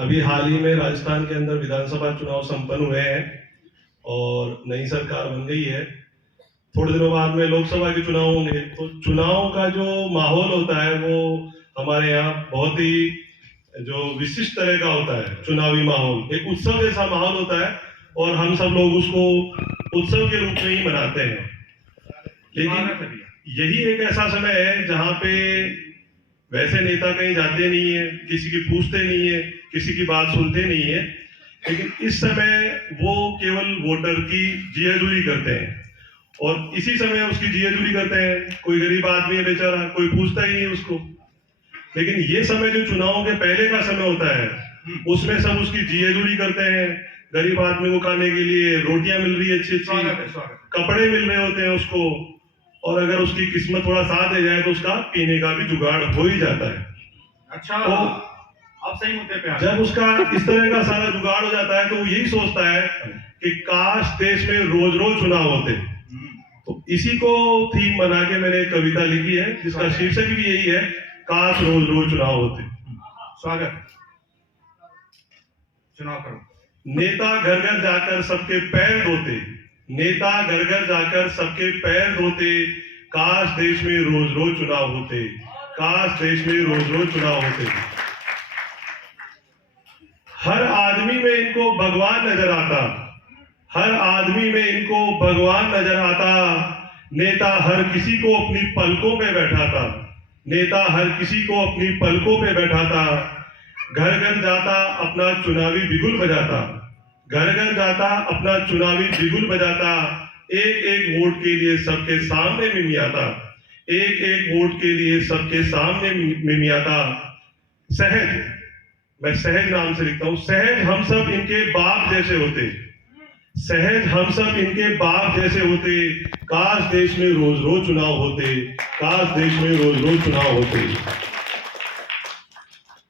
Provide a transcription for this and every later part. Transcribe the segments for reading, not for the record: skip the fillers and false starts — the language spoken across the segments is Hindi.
अभी हाल ही में राजस्थान के अंदर विधानसभा चुनाव संपन्न हुए हैं और नई सरकार बन गई है। थोड़े दिनों बाद में लोकसभा के चुनाव होंगे, तो चुनाव का जो माहौल होता है वो हमारे यहाँ बहुत ही जो विशिष्ट तरह का होता है। चुनावी माहौल एक उत्सव जैसा माहौल होता है और हम सब लोग उसको उत्सव के रूप में ही मनाते हैं। लेकिन यही एक ऐसा समय है जहाँ पे वैसे नेता कहीं जाते नहीं है, किसी की पूछते नहीं है, किसी की बात सुनते नहीं है, लेकिन इस समय वो केवल वोटर की जियाजूरी करते हैं और इसी समय उसकी जियाजूरी करते हैं। कोई गरीब आदमी है बेचारा, कोई पूछता ही नहीं उसको। लेकिन ये समय जो चुनाव के पहले का समय होता है, उसमें सब उसकी जियाजूरी करते हैं। गरीब आदमी को खाने के लिए रोटियां मिल रही है, अच्छी अच्छी कपड़े मिल रहे होते हैं उसको, और अगर उसकी किस्मत थोड़ा साथ दे जाए तो उसका पीने का भी जुगाड़ हो ही जाता है। अच्छा, तो आप सही मुद्दे पे आ गए। जब उसका इस तरह का सारा जुगाड़ हो जाता है तो वो यही सोचता है कि काश देश में रोज रोज चुनाव होते। तो इसी को थीम बना के मैंने एक कविता लिखी है जिसका शीर्षक भी यही है, काश रोज रोज चुनाव होते। स्वागत। चुनाव करो। नेता घर घर जाकर सबके पैर धोते, नेता घर घर जाकर सबके पैर धोते, काश देश में रोज रोज चुनाव होते, काश देश में रोज रोज चुनाव होते। हर आदमी में इनको भगवान नजर आता, हर आदमी में इनको भगवान नजर आता। नेता हर किसी को अपनी पलकों पे बैठाता, नेता हर किसी को अपनी पलकों पे बैठाता। घर घर जाता अपना चुनावी बिगुल बजाता, घर घर जाता अपना चुनावी बिगुल बजाता। एक एक वोट के लिए सबके सामने मिमियाता, एक एक वोट के लिए सबके सामने मिमियाता। सहज, मैं सहज नाम से लिखता हूं, सहज हम सब इनके बाप जैसे होते, सहज हम सब इनके बाप जैसे होते। काश देश में रोज रोज चुनाव होते, काश देश में रोज रोज चुनाव होते।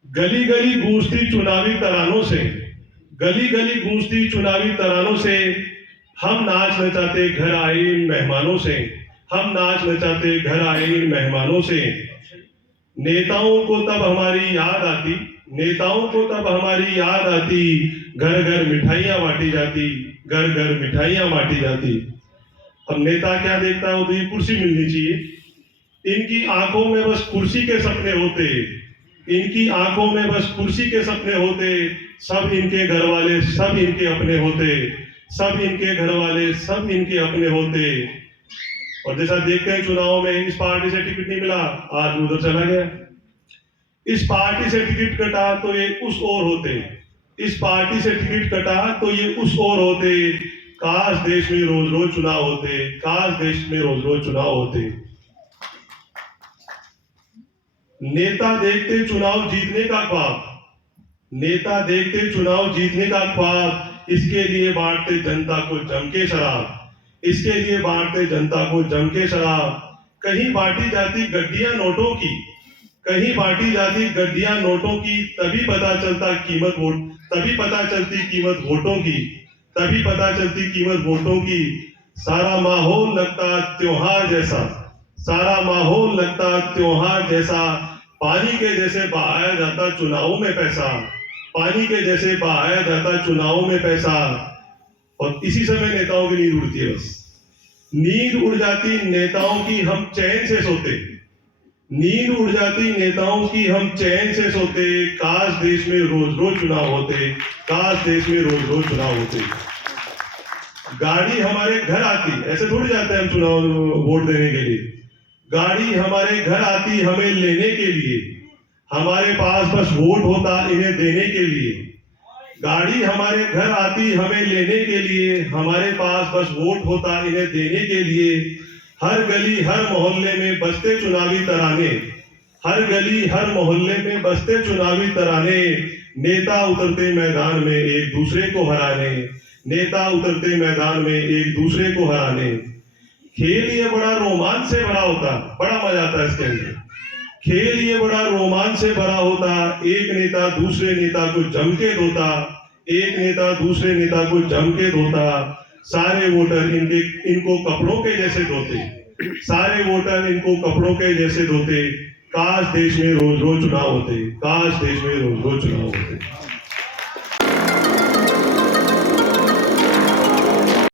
गली गली गूंजती चुनावी तरानों से, गली गली गूंजती चुनावी तरानों से, हम नाच नचाते घर आए इन मेहमानों से, हम नाच नचाते घर आए इन मेहमानों से। नेताओं को तब हमारी याद आती, नेताओं को तब हमारी याद आती। घर घर मिठाइयां बांटी जाती, घर घर मिठाइयां बांटी जाती। अब नेता क्या देखता है, तो ये कुर्सी मिलनी चाहिए। इनकी आंखों में बस कुर्सी के सपने होते, इनकी आंखों में बस कुर्सी के सपने होते। सब इनके घर वाले सब इनके अपने होते, सब इनके घर वाले सब इनके अपने होते। और जैसा देखते हैं चुनाव में, इस पार्टी से टिकट नहीं मिला, आज उधर चला गया। इस पार्टी से टिकट कटा तो ये उस ओर होते, इस पार्टी से टिकट कटा तो ये उस ओर होते। काश देश में रोज रोज चुनाव होते, काश देश में रोज रोज चुनाव होते। नेता देखते चुनाव जीतने का ख्वाब, नेता देखते चुनाव जीतने का ख्वाब। इसके लिए बांटते जनता को जम के शराब, इसके लिए बांटते जनता को जम के शराब। कहीं बांटी जाती गड्डियां नोटों की, कहीं बांटी जाती गड्डियां नोटों की। तभी पता चलता कीमत वोट, तभी पता चलती कीमत वोटों की, तभी पता चलती कीमत वोटों की। सारा माहौल लगता त्योहार जैसा, सारा माहौल लगता त्योहार जैसा। पानी के जैसे बहाया जाता चुनावों में पैसा, पानी के जैसे बहाया जाता चुनावों में पैसा। और इसी समय नेताओं की नींद उड़ती है, बस नींद उड़ जाती नेताओं की, हम चैन से सोते, नींद उड़ जाती नेताओं की, हम चैन से सोते। काश देश में रोज रोज चुनाव होते, काश देश में रोज रोज चुनाव होते। गाड़ी हमारे घर आती, ऐसे थोड़ी जाते हैं हम चुनाव वोट देने के लिए। गाड़ी हमारे घर आती हमें लेने के लिए, हमारे पास बस वोट होता इन्हें देने के लिए। गाड़ी हमारे घर आती हमें लेने के लिए, हमारे पास बस वोट होता इन्हें देने के लिए। हर गली हर मोहल्ले में बजते चुनावी तराने, हर गली हर मोहल्ले में बजते चुनावी तराने। नेता उतरते मैदान में एक दूसरे को हराने, नेता उतरते मैदान में एक दूसरे को हराने। खेल ये बड़ा रोमांच से भरा होता, बड़ा मजा आता है इसके अंदर। खेल ये बड़ा रोमांच से भरा होता, एक नेता दूसरे नेता को जम के धोता, एक नेता दूसरे नेता को जम के धोता। सारे वोटर इनको कपड़ों के जैसे धोते, सारे वोटर इनको कपड़ों के जैसे धोते। काश देश में रोज रोज चुनाव होते, काश देश में रोज रोज चुनाव होते।